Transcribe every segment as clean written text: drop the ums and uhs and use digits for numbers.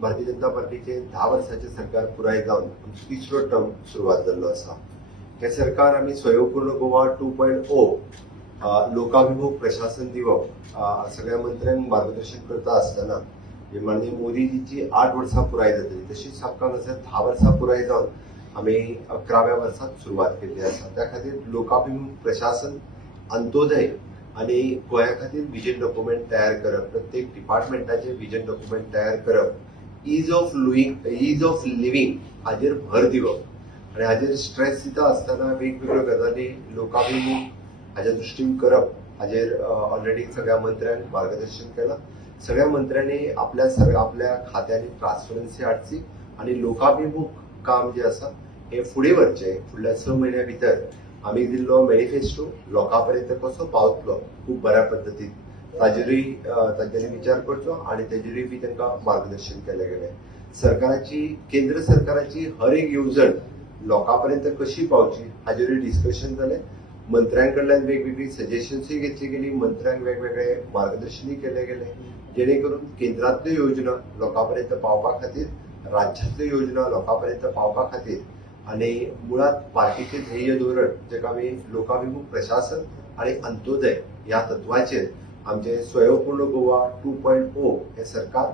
भारतीय जनता पार्टीचे 10 वर्साचे सरकार पुराय जावन तिसरो टर्म सुरवात जाल्लो आसा. हे सरकार आमी स्वयंपूर्ण गोवा 2.0 लोकाभिमुख प्रशासन दिवप सगळ्या मंत्र्यांक मार्गदर्शन करता आसतना माननीय मोदीजीची 8 वर्सां पुराय जातली तशीच आमकां हांगासर 10 वर्सां पुराय जावन आमी 11व्या वर्साक सुरवात केल्ली आसा. त्या खातीर लोकाभिमुख प्रशासन अंत्योदय आणि गोंया खातीर विजन डॉक्युमेंट तयार करप, प्रत्येक डिपार्टमेंटाचे विजन डॉक्युमेंट तयार करप, इज ऑफ लिव्हिंग हाजेर भर दिवप आणि हाजेर स्ट्रेस दिता आसतना वेगवेगळ्यो गजाली लोकाभिमुख हाच्या दृश्टीन करप हाजेर ऑलरेडी सगळ्या मंत्र्यांक मार्गदर्शन केलां. सगळ्या मंत्र्यांनी आपल्या खात्यांनी ट्रान्सपरन्सी हाडची आणि लोकाभिमुख काम जे आसा हे फुडें व्हरचें. फुडल्या 6 म्हयन्या भितर आमी दिल्लो मॅनिफेस्टो लोकांपर्यंत कसो पावतलो खूब बऱ्या पद्दतीन ताजेरूय तांच्यांनी विचार करचो आणि ताजेरूय बी तांकां मार्गदर्शन केलें गेलें. केंद्र सरकाराची हर एक येवजण लोकांपर्यंत कशी पावची हाजेरूय डिस्कशन जालें. मंत्र्यांकडल्यान वेगवेगळी सजेशन्सूय घेतली गेली, मंत्र्यांक वेगवेगळे मार्गदर्शनूय केले गेले जेणे करून केंद्रांतल्यो योजना लोकांपर्यंत पावपा खातीर, राज्यांतल्यो योजना लोकांपर्यंत पावपा खातीर आणि मुळात पार्टीचे ध्येय धोरण जेका आमी लोकाभिमुख प्रशासन आणि अंत्योदय ह्या तत्वाचेर आमचे स्वयंपूर्ण गोवा 2.0 हे सरकार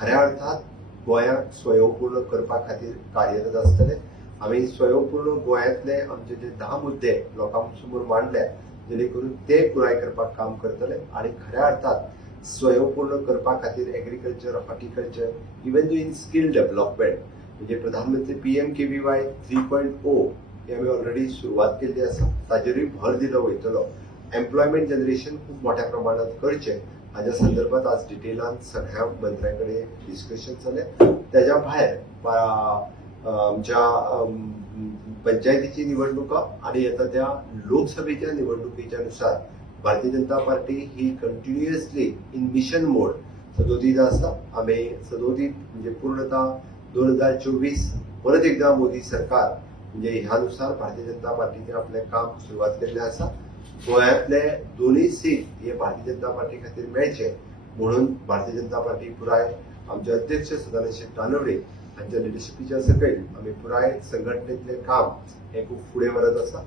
खऱ्या अर्थात गोंयाक स्वयंपूर्ण करपा खातीर कार्यरत आसतले. आमी स्वयंपूर्ण गोंयांतले आमचे जे 10 मुद्दे लोकांसमोर मांडल्या जेणे करून ते पुराय करपाक काम करतले आणि खऱ्या अर्थात स्वयंपूर्ण करपा खातीर agriculture, horticulture, even in skill development म्हणजे प्रधानमंत्री PMKVY 3.0 हे आमी ऑलरेडी सुरवात केल्ली आसा. ताजेरूय भर दिलो वयतलो. एम्प्लॉयमेंट जनरेशन खूब मोठ्या प्रमाणात करचें हाच्या संदर्भात आज डिटेलान सगळ्या मंत्र्यांकडे डिस्कशन जालें. तेज्या भायर आमच्या पंचायतीची निवडणुका आणि येता त्या लोकसभेच्या निवडणुकीच्या नुसार भारतीय जनता पार्टी ही कंटिन्युअसली इन मिशन मोड सदोदीत आसा. आमी सदोदीत म्हणजे पूर्णतः 2024 परत एकदा मोदी सरकार म्हणजे ह्यानुसार भारतीय जनता पार्टीने आपले काम सुरुवात केल्लें आसा. गोंयांतले दोनूय सीट हे भारतीय जनता पार्टी खातीर मेळचे म्हणून भारतीय जनता पार्टी पुराय आमचे अध्यक्ष सदानंद तानवडे हांच्या लिडरशिपीच्या सकयल आमी पुराय संघटनेतले काम हे खूब फुडें व्हरत आसा